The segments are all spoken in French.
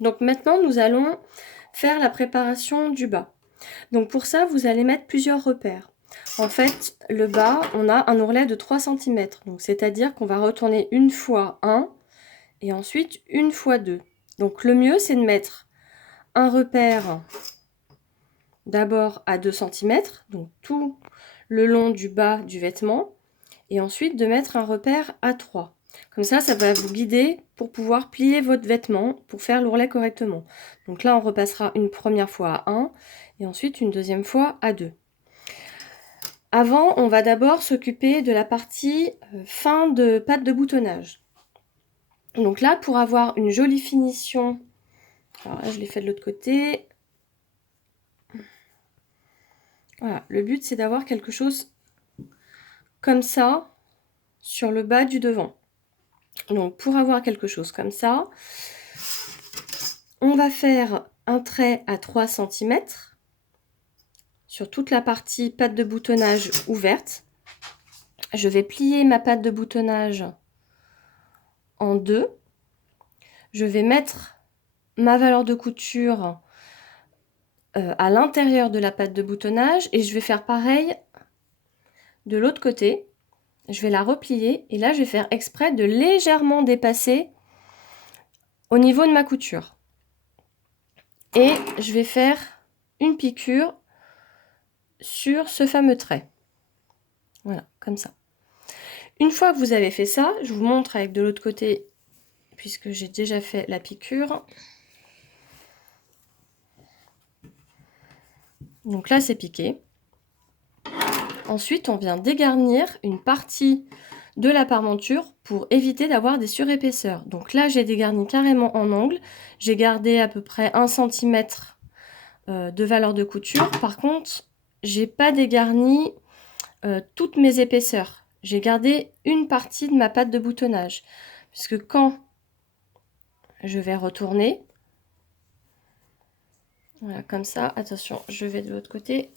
Donc maintenant, nous allons faire la préparation du bas. Donc pour ça, vous allez mettre plusieurs repères. En fait, le bas, on a un ourlet de 3 cm. Donc c'est-à-dire qu'on va retourner une fois 1 et ensuite une fois 2. Donc le mieux, c'est de mettre un repère d'abord à 2 cm, donc tout le long du bas du vêtement, et ensuite de mettre un repère à 3. Comme ça va vous guider pour pouvoir plier votre vêtement, pour faire l'ourlet correctement. Donc là, on repassera une première fois à 1 et ensuite une deuxième fois à 2. Avant, on va d'abord s'occuper de la partie fin de patte de boutonnage. Donc là, pour avoir une jolie finition, alors là, je l'ai fait de l'autre côté. Voilà, le but, c'est d'avoir quelque chose comme ça sur le bas du devant. Donc pour avoir quelque chose comme ça, on va faire un trait à 3 cm sur toute la partie patte de boutonnage ouverte. Je vais plier ma patte de boutonnage en deux. Je vais mettre ma valeur de couture à l'intérieur de la patte de boutonnage et je vais faire pareil de l'autre côté. Je vais la replier et là je vais faire exprès de légèrement dépasser au niveau de ma couture. Et je vais faire une piqûre sur ce fameux trait. Voilà, comme ça. Une fois que vous avez fait ça, je vous montre avec de l'autre côté, puisque j'ai déjà fait la piqûre. Donc là, c'est piqué. Ensuite, on vient dégarnir une partie de la parmenture pour éviter d'avoir des surépaisseurs. Donc là, j'ai dégarni carrément en angle. J'ai gardé à peu près 1 cm de valeur de couture. Par contre, j'ai pas dégarni toutes mes épaisseurs. J'ai gardé une partie de ma patte de boutonnage. Puisque quand je vais retourner, voilà, comme ça, attention, je vais de l'autre côté.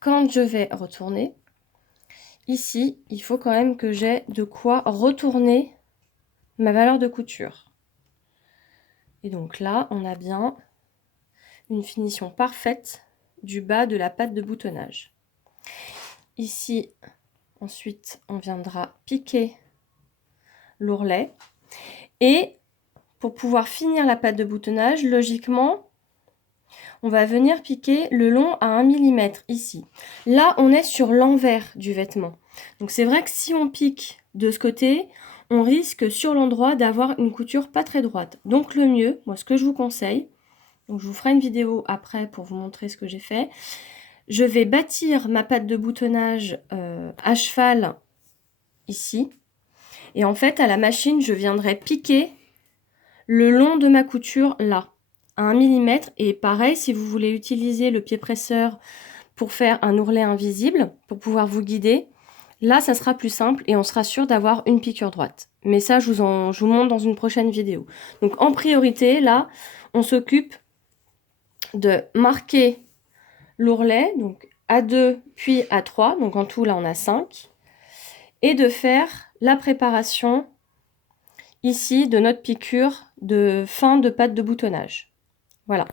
Quand je vais retourner, ici, il faut quand même que j'ai de quoi retourner ma valeur de couture. Et donc là, on a bien une finition parfaite du bas de la patte de boutonnage. Ici, ensuite, on viendra piquer l'ourlet. Et pour pouvoir finir la patte de boutonnage, logiquement, on va venir piquer le long à 1 mm ici. Là, on est sur l'envers du vêtement. Donc c'est vrai que si on pique de ce côté, on risque sur l'endroit d'avoir une couture pas très droite. Donc le mieux, moi ce que je vous conseille, donc je vous ferai une vidéo après pour vous montrer ce que j'ai fait. Je vais bâtir ma patte de boutonnage à cheval ici. Et en fait, à la machine, je viendrai piquer le long de ma couture là, à 1 mm. Et pareil, si vous voulez utiliser le pied presseur pour faire un ourlet invisible, pour pouvoir vous guider, là, ça sera plus simple et on sera sûr d'avoir une piqûre droite. Mais ça, je vous montre dans une prochaine vidéo. Donc en priorité, là, on s'occupe de marquer l'ourlet, donc à 2 puis à 3, donc en tout là on a 5, et de faire la préparation ici de notre piqûre de fin de patte de boutonnage. Voilà.